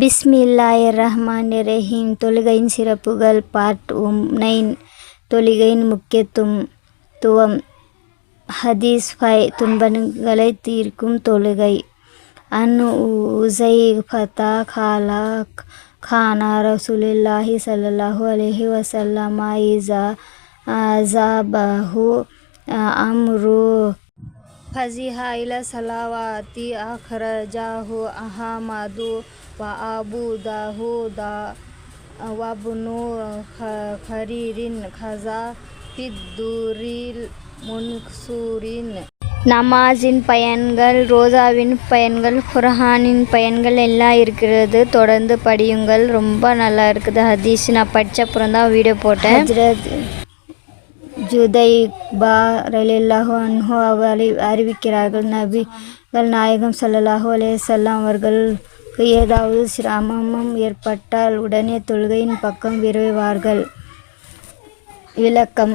பிஸ்மில்லாஹிர் ரஹ்மான் ரஹீம் தொழுகையின் சிறப்புகள் பார்ட் உம் நைன். தொழுகையின் முக்கியத்துவம் துவம். ஹதீஸ் ஃபை துன்பங்களை தீர்க்கும் தொழுகை. அன் உசை ஃபதா காலா கானா ரசூலில்லாஹி ஸல்லல்லாஹு அலஹி வஸல்லம் இஸா அஸாபஹு அம்ரு. ஃபசிஹா இல சலாவாத்தி அஹ்ரஜாஹு அஹமது. வ அபூ தாவூத வப்னு கரீரின் கஸா ஃபித்துரில் முன்சூரின் நமாஸின் பயன்கள் ரோசாவின் பயன்கள் குர்ஆனின் பயன்கள் எல்லாம் இருக்கிறது. தொடர்ந்து படியுங்கள். ரொம்ப நல்லா இருக்குது ஹதீஸ். நான் படித்த அப்புறம் தான் வீடியோ போட்டேன். ஜுதைபா ரலில்லாஹு அன்ஹு அவர் அறிவிக்கிறார்கள். நபிகள் நாயகம் ஸல்லல்லாஹு அலைஹி வஸல்லம் அவர்களுக்கு ஏதாவது சிரமம் ஏற்பட்டால் உடனே தொழுகையின் பக்கம் விரைவார்கள். விளக்கம்.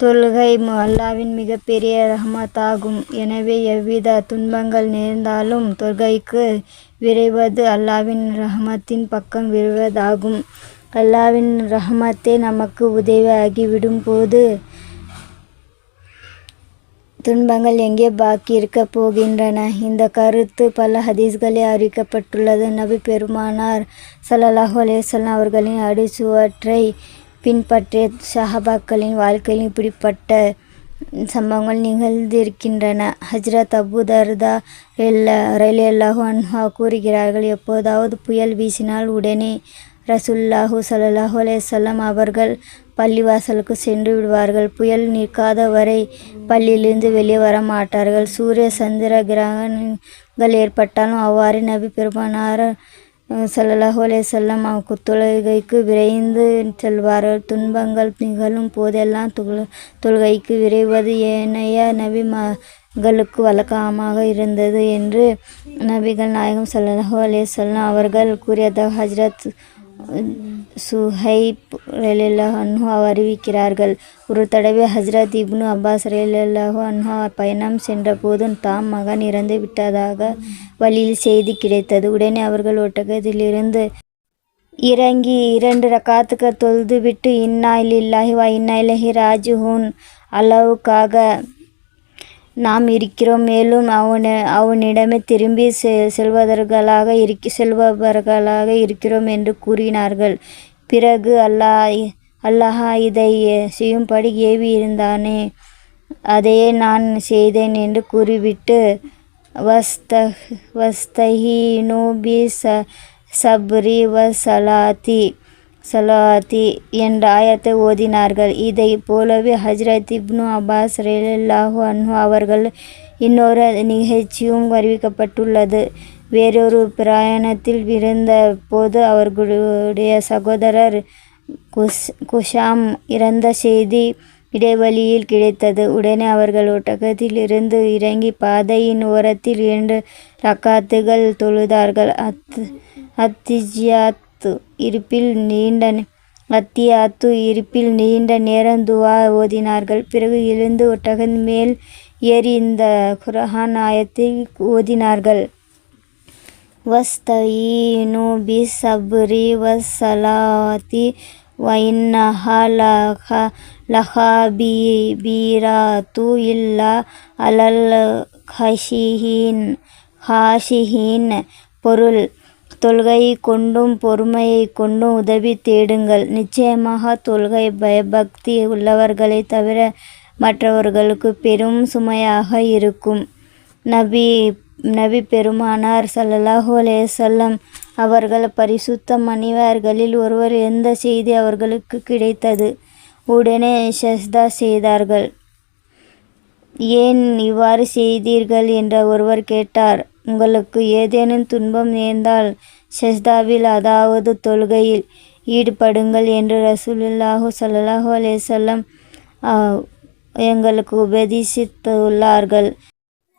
தொழுகை அல்லாவின் மிகப்பெரிய ரஹமத்தாகும். எனவே எவ்வித துன்பங்கள் நேர்ந்தாலும் தொழுகைக்கு விரைவது அல்லாவின் ரஹமத்தின் பக்கம் விரைவதாகும். அல்லாவின் ரஹமத்தே நமக்கு உதவியாகிவிடும் போது துன்பங்கள் எங்கே பாக்கி இருக்க போகின்றன? இந்த கருத்து பல ஹதீஸ்களில் அறிவிக்கப்பட்டுள்ளது. நபி பெருமானார் சல்லாஹூ அலேசல்லாம் அவர்களின் அடிச்சுவற்றை பின்பற்றிய ஷஹபாக்களின் வாழ்க்கையில் இப்படிப்பட்ட சம்பவங்கள் நிகழ்ந்திருக்கின்றன. ஹஜ்ரத் அபு தர்தா எல்லாஹூ அன்ஹா கூறுகிறார்கள் எப்போதாவது புயல் வீசினால் உடனே ரசுல்லாஹு சல்லாஹூ அலேசல்லாம் அவர்கள் பள்ளிவாசலுக்கு சென்று விடுவார்கள். புயல் நிற்காத வரை பள்ளியிலிருந்து வெளியே வர மாட்டார்கள் சூரிய சந்திர கிரகணங்கள் ஏற்பட்டாலும் அவ்வாறு நபி பெருமானார் ஸல்லல்லாஹு செல்லம் வஸல்லம் தொழுகைக்கு விரைந்து செல்வார்கள். துன்பங்கள் நிகழும் போதெல்லாம் தொழுகைக்கு விரைவது ஏனைய நபி மகளுக்கு வழக்கமாக இருந்தது என்று நபிகள் நாயகம் ஸல்லல்லாஹு அலைஹி வஸல்லம் அவர்கள் கூறியதாக ஹஜ்ரத் சுஹைப் ரலில்லாஹு அறிவிக்கிறார்கள். ஒரு தடவை ஹஸ்ரத் இப்னு அப்பாஸ் ரலில்லாஹு அன்ஹா பயணம் சென்றபோது தாம் மகன் இறந்து விட்டதாக வழியில் செய்தி கிடைத்தது. உடனே அவர்கள் ஒட்டகத்திலிருந்து இறங்கி இரண்டு ரக்காத்துக்கு தொழுதுவிட்டு இன்னா லில்லாஹி வா இன்னா இலைஹி ராஜுஹூன் அளவுக்காக நாம் இருக்கிறோம். மேலும் அவன அவனிடமே திரும்பி செ செல்வதர்களாக இருக்க செல்பவர்களாக இருக்கிறோம் என்று கூறினார்கள். பிறகு அல்லாஹ் அல்லாஹ் இதை செய்யும்படி ஏவி இருந்தானே அதையே நான் செய்தேன் என்று கூறிவிட்டு வஸ்த வஸ்தஹி நூபி ச சப்ரி வசலாத்தி சலாத்தி என்ற ஆயத்தை ஓதினார்கள். இதை போலவே ஹஜ்ரத் இப்னு அப்பாஸ் ரேலாஹு அன்ஹு அவர்கள் இன்னொரு நிகழ்ச்சியும் அறிவிக்கப்பட்டுள்ளது. வேறொரு பிரயாணத்தில் இருந்த போது அவர்களுடைய சகோதரர் குஷ் குஷாம் இறந்த செய்தி இடைவெளியில் கிடைத்தது. உடனே அவர்கள் ஒட்டகத்தில் இருந்து இறங்கி பாதையின் ஓரத்தில் இரண்டு ரக்காத்துகள் தொழுதார்கள். அத் அத்திஜியாத் இருப்பில் நீண்ட அத்தியாத்து இருப்பில் நீண்ட நேரம் துவா ஓதினார்கள். பிறகு எழுந்து ஒட்டகன் மேல் ஏறி இந்த குரஹான் ஆயத்தை ஓதினார்கள். வஸ்தீனு பி சப்ரி வசலாதி வ இன்னஹா லஹா பீராத்து இல்லா அலல் ஹஷிஹீன் ஹாஷிஹீன் பொருள். தொல்கையை கொண்டும் பொறுமையை கொண்டும் உதவி தேடுங்கள். நிச்சயமாக தொல்கை பயபக்தி உள்ளவர்களை தவிர மற்றவர்களுக்கு பெரும் சுமையாக இருக்கும். நபி நபி பெருமானார் ஸல்லல்லாஹு அலேசல்லம் அவர்கள் பரிசுத்த மனிதர்களில் ஒருவர் எந்த செய்தி அவர்களுக்கு கிடைத்தது? உடனே ஷஸ்தா செய்தார்கள். ஏன் இவ்வாறு செய்தீர்கள்? என்று ஒருவர் கேட்டார். உங்களுக்கு ஏதேனும் துன்பம் நேர்ந்தால் செஸ்தாவில் அதாவது தொழுகையில் ஈடுபடுங்கள் என்று ரசூலுல்லாஹு சல்லாஹூ அலேசல்லம் எங்களுக்கு உபதேசித்துள்ளார்கள்.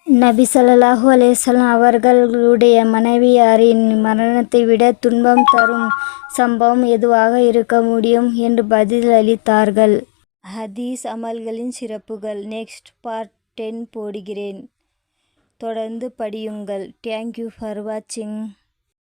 நபி ஸல்லல்லாஹு அலேசல்லாம் அவர்களுடைய மனைவியாரின் மரணத்தை விட துன்பம் தரும் சம்பவம் எதுவாக இருக்க முடியும் என்று பதில் அளித்தார்கள். ஹதீஸ் அமல்களின் சிறப்புகள். நெக்ஸ்ட் பார்ட் டென் போடுகிறேன். தொடர்ந்து படியுங்கள். தேங்க்யூ ஃபார் வாட்சிங்